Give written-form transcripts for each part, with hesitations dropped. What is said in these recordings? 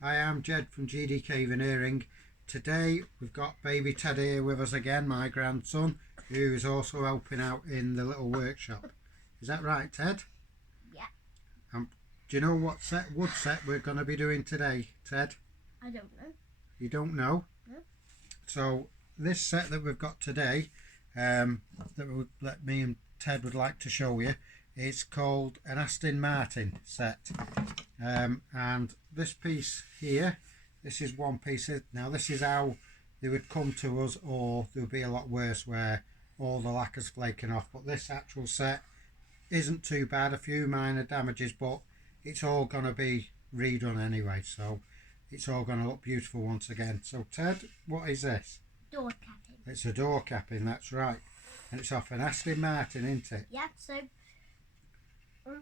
I am Jed from GDK Veneering. Today we've got baby Ted here with us again, my grandson, who is also helping out in the little workshop. Is that right, Ted? Yeah. Do you know what wood set we're going to be doing today, Ted? I don't know. You don't know? No. So this set that we've got today, that me and Ted would like to show you, it's called an Aston Martin set. And this piece here, this is one piece. Now this is how they would come to us, or there would be a lot worse where all the lacquer's flaking off. But this actual set isn't too bad, a few minor damages, but it's all going to be redone anyway, so it's all going to look beautiful once again. So Ted, what is this? Door capping. It's a door capping, that's right. And it's off an Aston Martin, isn't it? Yeah, so over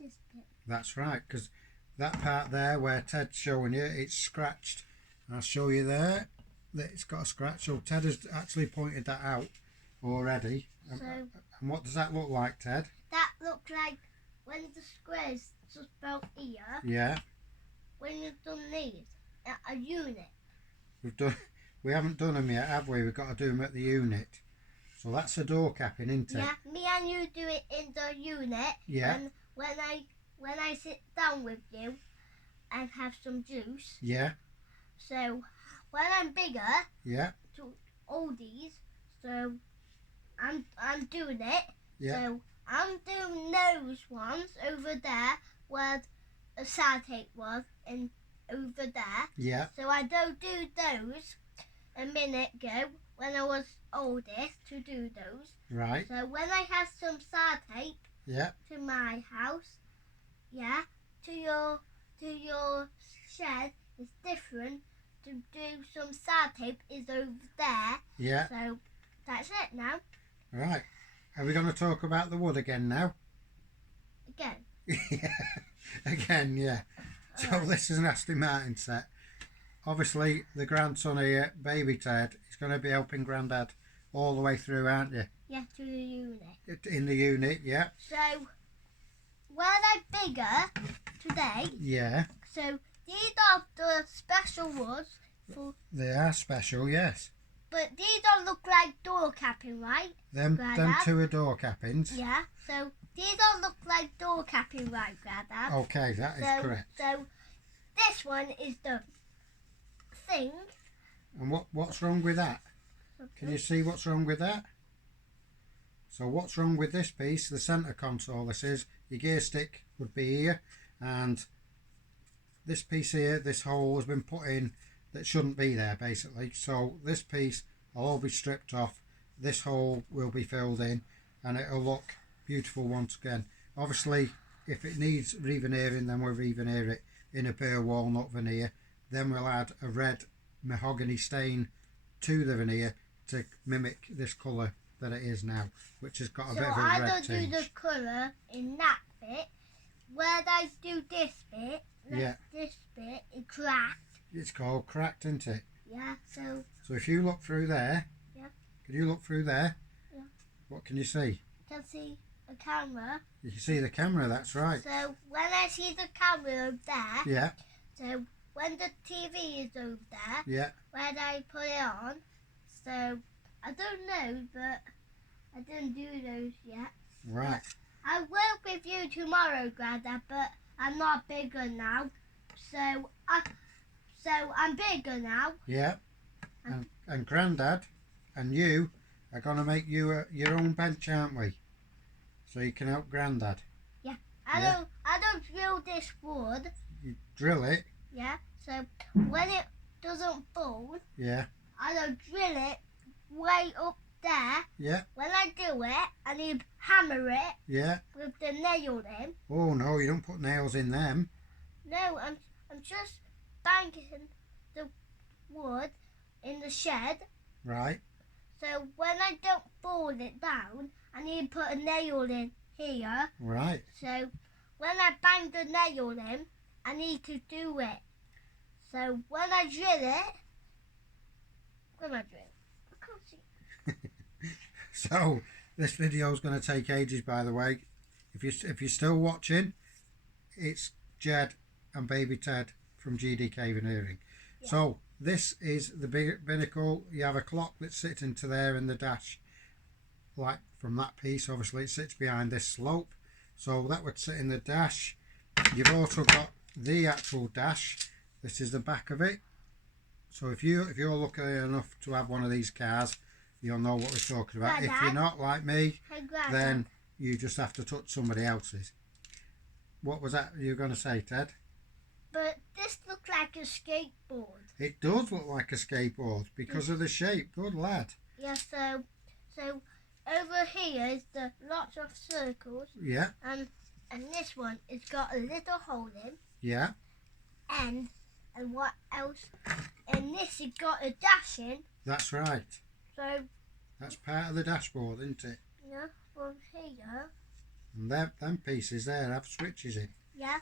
this bit. That's right, because that part there where Ted's showing you, it's scratched. I'll show you there that it's got a scratch. So Ted has actually pointed that out already. So, and what does that look like, Ted? that looked like when the squares just about here. Yeah. When you've done these, a unit. We haven't done them yet, have we? We've got to do them at the unit. So that's a door capping, isn't it? Yeah, me and you do it in the unit. Yeah. And when I sit down with you and have some juice. Yeah. So when I'm bigger. Yeah. To all these, so I'm doing it. Yeah. So I'm doing those ones over there where the sad tape was, and over there. Yeah. So I don't do those a minute ago when I was oldest to do those. Right. So when I have some sad tape. Yeah. To my house, yeah, to your shed is different. To do some sad tape is over there. Yeah. So that's it now. Right. Are we going to talk about the wood again now? Again. Yeah. Again, yeah. So Right. This is an Aston Martin set. Obviously, the grandson here, baby Ted, is going to be helping Grandad all the way through, aren't you? Yeah, to the unit. In the unit, yeah. So when I'm bigger today, Yeah. so these are the special woods for. They are special, yes. But these don't look like door capping, right? Them Grandad? two are door cappings. Yeah. So these don't look like door capping, right, Grandad? Okay, that is correct. So this one is the thing. And what's wrong with that? Can you see what's wrong with that? So what's wrong with this piece, the centre console, this is, your gear stick would be here, and this piece here, this hole has been put in that shouldn't be there basically. So this piece will all be stripped off, this hole will be filled in, and it'll look beautiful once again. Obviously, if it needs reveneering, then we'll reveneer it in a bare walnut veneer. Then we'll add a red mahogany stain to the veneer to mimic this colour that it is now, which has got a bit of a red So I don't tinge. do the colour in that bit. Where I do this bit, Yeah. this bit is cracked. It's called cracked, isn't it? Yeah, so So if you look through there, yeah. Can you look through there? Yeah. What can you see? You can see a camera. You can see the camera, that's right. So when I see the camera over there, Yeah, so when the TV is over there, yeah. when I put it on, so I don't know, but I didn't do those yet. Right. I'll work with you tomorrow, Grandad, but I'm not bigger now. So I'm bigger now. Yeah. And Grandad and you are going to make you your own bench, aren't we? So you can help Grandad. Yeah. Yeah. I don't drill this wood. You drill it. Yeah. So when it doesn't fall, Yeah. I don't drill it way up there. Yeah. When I do it, I need to hammer it Yeah. with the nail in. Oh no, you don't put nails in them. No, I'm just banging the wood in the shed. Right. So when I don't fall it down, I need to put a nail in here. Right. So when I bang the nail in, I need to do it. So when I drill it, I can't see. So this video is going to take ages, by the way. If you're still watching, it's Jed and baby Ted from GD Caveneering. Yeah. So this is the binnacle. You have a clock that's sitting to there in the dash, like from that piece. Obviously it sits behind this slope, so that would sit in the dash. You've also got the actual dash. This is the back of it. So if you're lucky enough to have one of these cars, you'll know what we're talking about. Grandad. If you're not, like me, Hey, Grandad. then you just have to touch somebody else's. What was that you were going to say, Ted? But this looks like a skateboard. It does look like a skateboard because of the shape. Good lad. Yeah, so over here is the lots of circles, Yeah, and this one it's got a little hole in, yeah, and what else? And this has got a dash in. that's right. So That's part of the dashboard, isn't it? yeah, from here. And them pieces there have switches in. Yeah,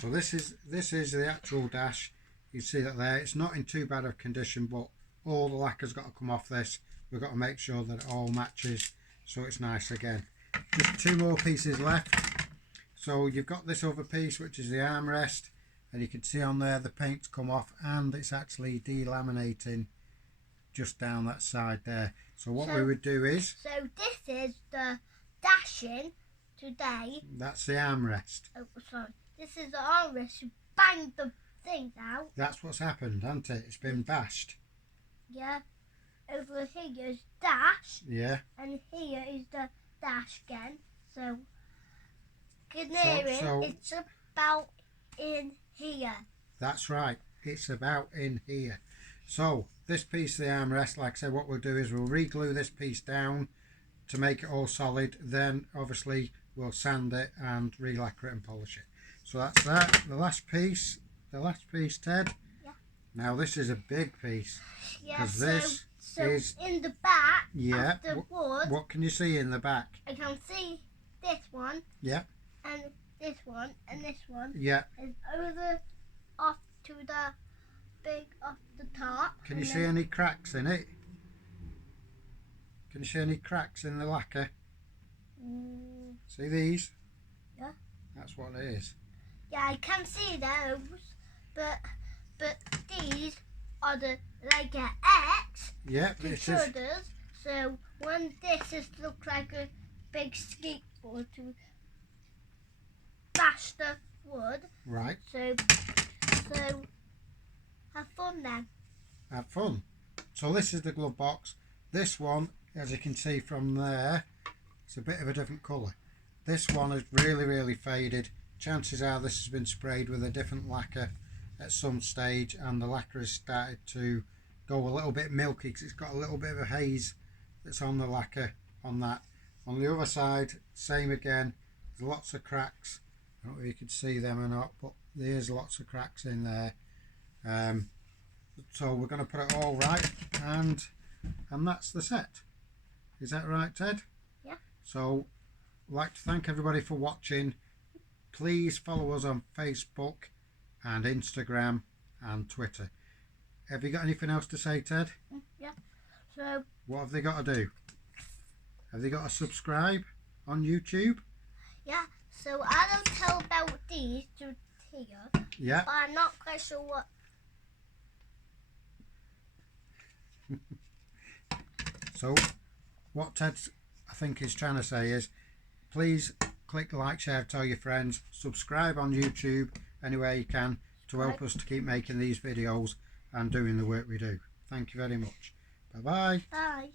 So this is the actual dash. You see that there. It's not in too bad of condition, but all the lacquer's got to come off this. We've got to make sure that it all matches, so it's nice again. Just two more pieces left. So you've got this other piece, which is the armrest, and you can see on there the paint's come off, and it's actually delaminating just down that side there. So what we would do is, so this is the dashing today. that's the armrest. Oh, sorry. This is the armrest. You bang the things out. That's what's happened, hasn't it? It's been bashed. Yeah. Over here is dash, Yeah. and here is the dash again. So, Caneering, So- it's about in here. That's right, it's about in here. So this piece of the armrest, like I said, what we'll do is we'll re-glue this piece down to make it all solid. Then obviously we'll sand it and re-lacquer it and polish it. So that's that. The last piece, Ted. Yeah. Now this is a big piece. Yeah, 'Cause so, this so is- in the back Yeah. of the wood, What can you see in the back? I can see this one, Yeah. and this one, and this one Yeah. is over off to the big off the top. Can you and see then- any cracks in it? Can you see any cracks in the lacquer? See these? Yeah. That's what it is. Yeah, I can see those, but these are the like a X Yeah, to this is. shoulders. So when this is look like a big skateboard to bash the wood. Right. So have fun then. Have fun. So this is the glove box. This one, as you can see from there, it's a bit of a different colour. This one is really faded. Chances are this has been sprayed with a different lacquer at some stage, and the lacquer has started to go a little bit milky because it's got a little bit of a haze that's on the lacquer on that. On the other side, same again. There's lots of cracks. I don't know if you can see them or not, but there's lots of cracks in there. So we're going to put it all right, and that's the set. Is that right, Ted? Yeah. So I'd like to thank everybody for watching. Please follow us on Facebook and Instagram and Twitter. Have you got anything else to say, Ted? Yeah. So What have they got to do? Have they got to subscribe on YouTube? yeah. So I don't tell about these to here, Yeah. but I'm not quite sure what. So what Ted, I think, is trying to say is, please click like, share, tell your friends, subscribe on YouTube anywhere you can to help us to keep making these videos and doing the work we do. Thank you very much. Bye bye. Bye.